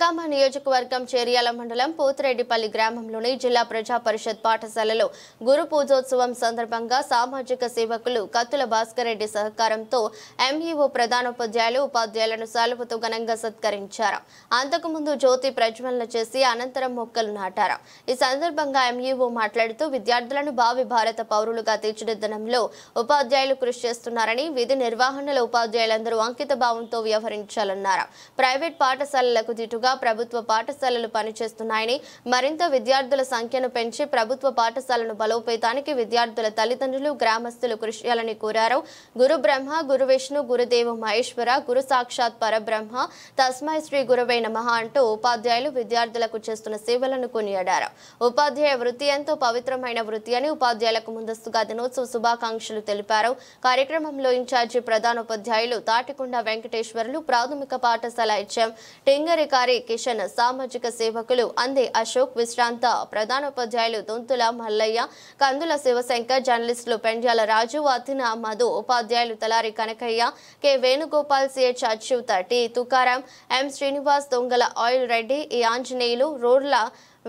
జనగామ నియోజకవర్గం చేర్యాల మండలం పోతిరెడ్డిపల్లి గ్రామంలోని జిల్లా ప్రజా పరిషత్ పాఠశాలలో గురు పూజోత్సవం సందర్భంగా సామాజిక సేవకులు కత్తుల భాస్కర్ రెడ్డి సహకారంతో ఎంఈఓ ప్రధానోపాధ్యాయులు ఉపాధ్యాయులను శాలువతో ఘనంగా సత్కరించారు. అంతకుముందు జ్యోతి ప్రజ్వలన చేసి అనంతరం మొక్కలు నాటారు. ఈ సందర్భంగా ఎంఈఓ మాట్లాడుతూ విద్యార్థులను భావి భారత పౌరులుగా తీర్చిదిద్దడంలో ఉపాధ్యాయులు కృషి చేస్తున్నారని, విధి నిర్వహణలో ఉపాధ్యాయులందరూ అంకిత భావంతో వ్యవహరించాలన్నారు. ప్రైవేట్ పాఠశాలలకు దీటుగా ప్రభుత్వ పాఠశాలలు పనిచేస్తున్నాయని, మరింత విద్యార్థుల సంఖ్యను పెంచి ప్రభుత్వ పాఠశాలను బలోపేతానికి విద్యార్థుల తల్లిదండ్రులు, గ్రామస్తులు కృషి చేయాలని కోరారు. గురు బ్రహ్మ, గురు విష్ణు, గురుదేవ మహేశ్వర, గురు సాక్షాత్ పరబ్రహ్మ, తస్మై శ్రీ గురవే నమః అంటూ ఉపాధ్యాయులు విద్యార్థులకు చేస్తున్న సేవలను కొనియాడారు. ఉపాధ్యాయ వృత్తి ఎంతో పవిత్రమైన వృత్తి అని ఉపాధ్యాయులకు ముందస్తుగా దినోత్సవ శుభాకాంక్షలు తెలిపారు. కార్యక్రమంలో ఇన్ఛార్జి ప్రధానోపాధ్యాయులు తాటికొండ వెంకటేశ్వర్లు, ప్రాథమిక పాఠశాల హెచ్ఎం టింగరికారి కిషన్, సామాజిక సేవకులు అందే అశోక్, విశ్రాంత ప్రధానోపాధ్యాయులు దొంతుల మల్లయ్య, కందుల శివశంకర్, జర్నలిస్టులు పెండ్యాల రాజు, అతిన మధు, ఉపాధ్యాయులు Talari Kanakaiah, K Venugopal, CH Achyuta, T Tukaram, M Srinivas, Dongala Ayil Reddy, ఈ ఆంజనేయులు, రోడ్ల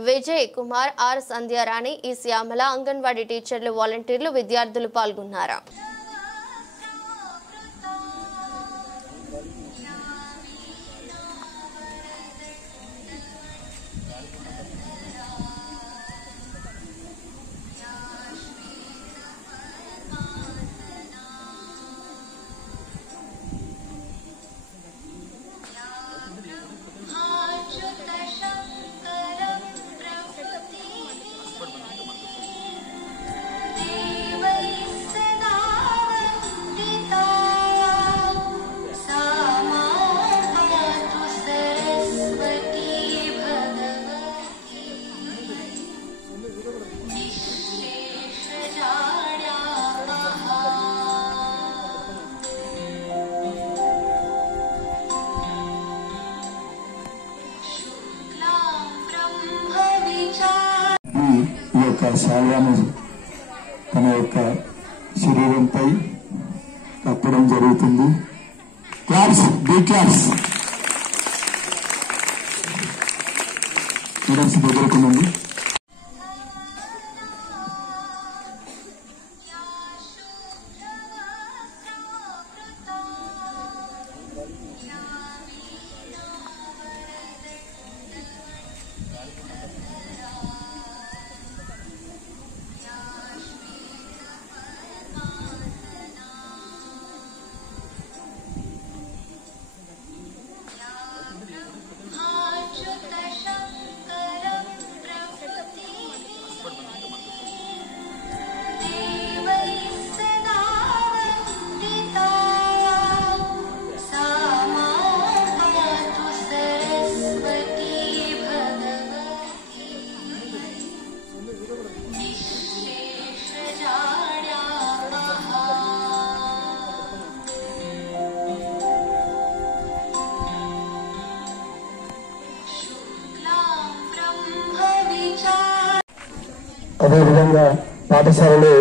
విజయ్ కుమార్, ఆర్ సంధ్యారాణి, ఈ శ్యామల, అంగన్వాడీ టీచర్లు, వాలంటీర్లు, విద్యార్థులు పాల్గొన్నారు. శాల్వాను తన యొక్క శరీరంపై కప్పడం జరుగుతుంది. Claps, big claps. మేడమ్స్ దగ్గరకుందండి. అదేవిధంగా పాఠశాలలో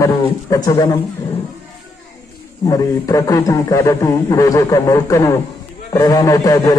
మరి పచ్చదనం, మరి ప్రకృతి కాబట్టి ఈరోజు ఒక మొక్కను ప్రధానోపాధ్యాయులు